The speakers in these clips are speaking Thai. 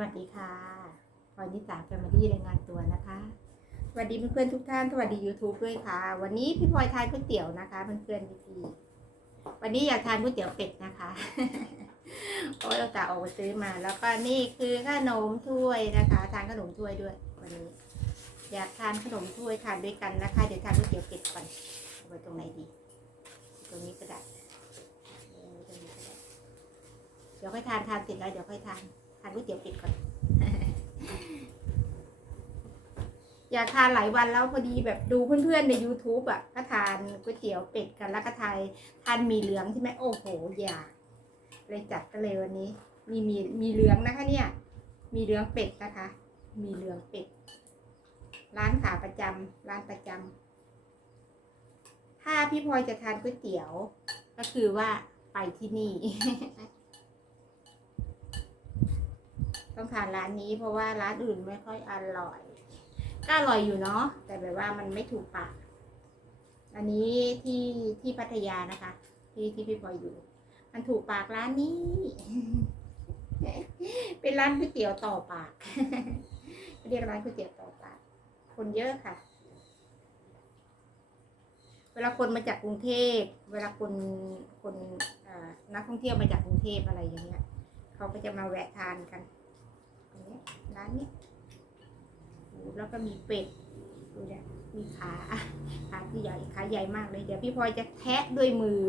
วัสดีค่ะพลอยนิสาแฟมิลี่รายงานตัวนะคะ สวัสดีเพื่อนๆทุกท่าน สวัสดี YouTube ด้วยค่ะ วันนี้พี่พลอยทานก๋วยเตี๋ยวนะคะเพื่อนๆพี่ๆวันนี้อยากทานก๋วยเตี๋ยวเป็ดนะคะเพราะเราจะออกไปซื้อมา แล้วก็นี่คือขนมถ้วยนะคะ ทานขนมถ้วยด้วย วันนี้ อยากทานขนมถ้วยทานด้วยกันนะคะ เดี๋ยวทานก๋วยเตี๋ยวเป็ดก่อนเอาไว้ตรงไหนดี ตรงนี้ก็ได้เอาไว้ตรงนี้ก็ได้เดี๋ยวค่อยทานทานเสร็จแล้วเดี๋ยวค่อยทาน ทานก๋วยเตี๋ยวเป็ดก่อน อยากทานหลายวันแล้วพอดีแบบดูเพื่อนๆใน YouTube อะ ก็ทานก๋วยเตี๋ยวเป็ดกันแล้วก็ทานทานมีเหลืองใช่ไหมโอ้โห อยาก เลยจัดกันเลยวันนี้ มีมีมีเหลืองนะคะ เนี่ย มีเหลืองเป็ดนะคะ มีเหลืองเป็ด ร้านขาประจำร้านประจำถ้าพี่พลอยจะทานก๋วยเตี๋ยว ก็คือว่าไปที่นี่ ต้องทานร้านนี้เพราะว่าร้านอื่นไม่ค่อยอร่อยก็อร่อยอยู่เนาะแต่แบบว่ามันไม่ถูกปากอันนี้ที่ที่พัทยานะคะ ที่ที่พี่พลอยอยู่ มันถูกปากร้านนี้ เป็นร้านก๋วยเตี๋ยวต่อปาก เรียกร้านก๋วยเตี๋ยวต่อปาก คนเยอะค่ะ เวลาคนมาจากกรุงเทพเวลาคนคนนักท่องเที่ยวมาจากกรุงเทพอะไรอย่างเงี้ยเขาก็จะมาแวะทานกัน ร้านนี้แล้วก็มีเป็ดดูเนี่ยมีขาขาที่ใหญ่ขาใหญ่มากเลยเดี๋ยวพี่พลอยจะแทะด้วยมือ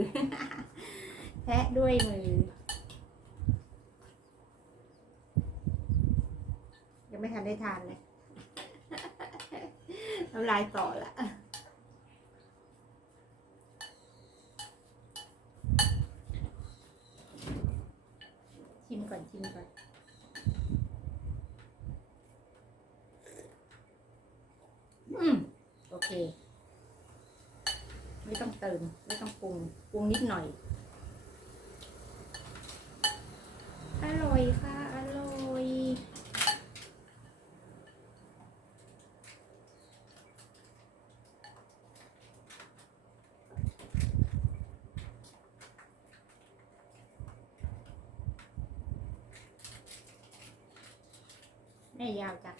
แทะด้วยมือ ยังไม่ทันได้ทานเลยน้ำลายต่อละ ชิมก่อนชิมก่อน อืม โอเค ไม่ต้องเติม ไม่ต้องปรุง ปรุงนิดหน่อย อร่อยค่ะ อร่อย แม่ยาวจัก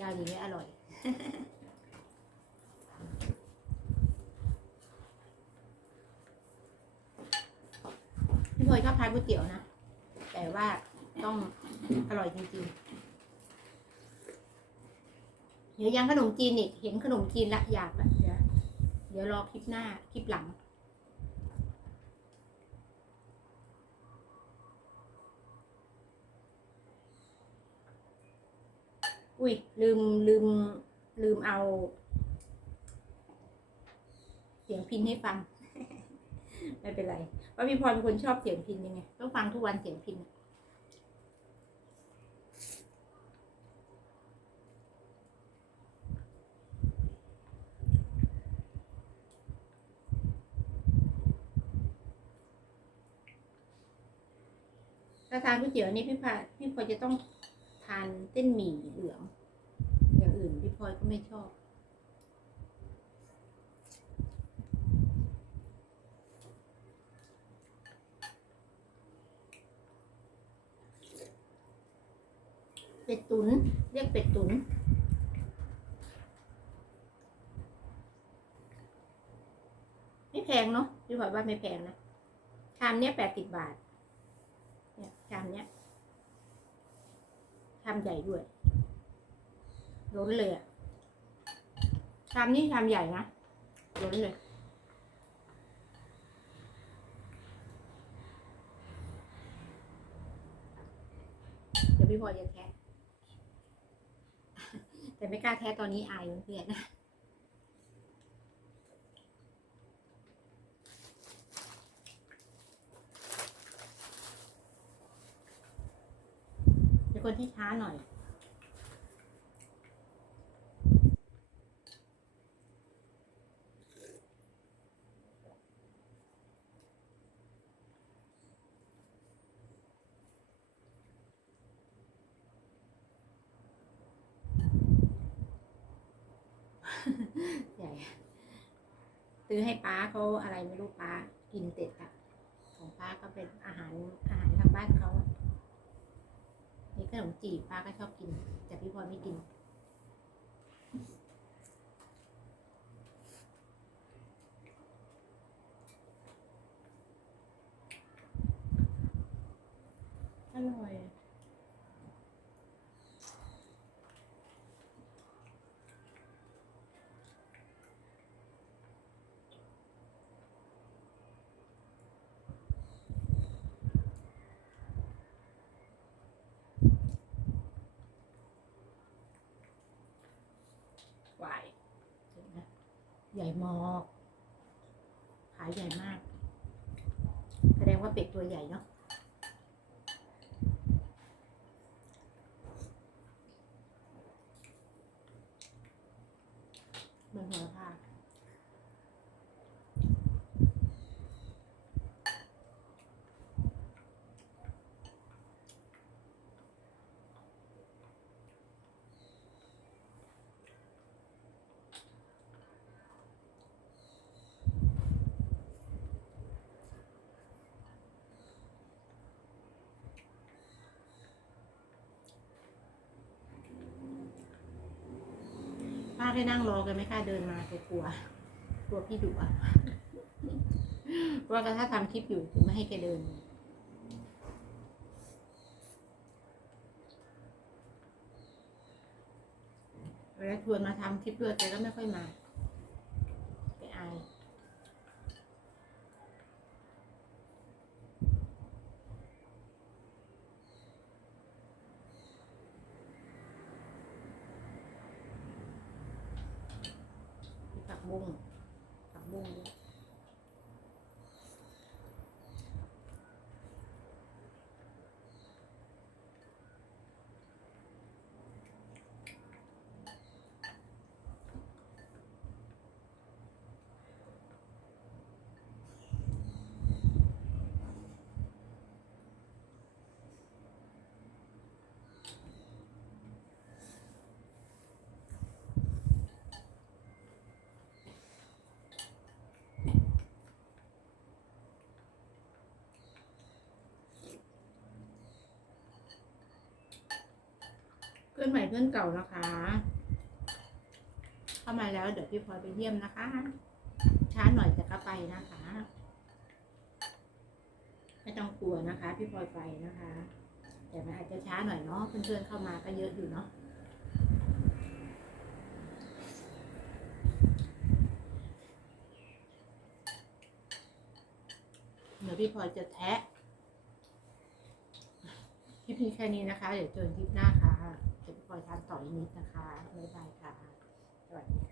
ยาวอย่างนี้อร่อย พี่พลอยชอบทาน ก๋วยเตี๋ยวนะ แต่ว่าต้องอร่อยจริงๆ เดี๋ยวยังขนมจีนอีก เห็นขนมจีนละอยากอะเดี๋ยวเดี๋ยวรอคลิปหน้า คลิปหลัง อุ้ยลืมลืมลืมเอา เสียงพินให้ฟัง ไม่เป็นไรเพราะพี่พรเป็นคนชอบเสียงพินยังไง ต้องฟังทุกวันเสียงพินถ้าทานก๋วยเตี๋ยวนี่พี่พาพี่พลอจะต้องทานเส้นหมี่เหลือง อย่างอื่นพี่พลอก็ไม่ชอบ เป็ดตุน เรียกเป็ดตุน ไม่แพงเนาะพี่พลอยว่าไม่แพงนะ ชามเนี้ยแปดสิบบาท เนี่ยชามเนี้ย ชามใหญ่ด้วยล้นเลยอะชามนี้ชามใหญ่นะล้นเลยเดี๋ยวพี่พลอยจะแทะ แต่ไม่กล้าแทะตอนนี้อายเพื่อนเป็นคนที่ช้าหน่อย ใหญ่ ซื้อให้ป้าเขาอะไรไม่รู้ป้ากินเสร็จอะของป้าก็เป็นอาหารอาหารทางบ้านเขาขนมจีบป้าก็ชอบกิน แต่พี่พลอยไม่กิน อร่อย หวายเห็นไหม ใหญ่มอกขายใหญ่มาก แสดงว่าเป็ดตัวใหญ่เนาะมันหัวผ้า ได้นั่งรอกันไหมคะเดินมาตัวกลัวกลัวพี่ดุอะว่าก็ถ้าทำคลิปอยู่ถึงไม่ให้แกเดิน เวลาชวนมาทำคลิปด้วยแกก็ไม่ค่อยมาแกอาย มีผัก บุ้งผักบุ้ง พื่อนใหม่เพื่อนเก่านะคะ เข้ามาแล้วเดี๋ยวพี่พลอยไปเยี่ยมนะคะ ช้าหน่อยแต่ก็ไปนะคะ ไม่ต้องกลัวนะคะ พี่พลอยไปนะคะ แต่มันอาจจะช้าหน่อยเนาะเพื่อนๆเข้ามาก็เยอะอยู่เนาะเดี๋ยวพี่พลอยจะแทะคลิปนี้แค่นี้นะคะ เดี๋ยวเจอกันคลิปหน้าค่ะ อยทานต่ออีกนิดนะคะบ๊ายบายค่ะ สวัสดีค่ะ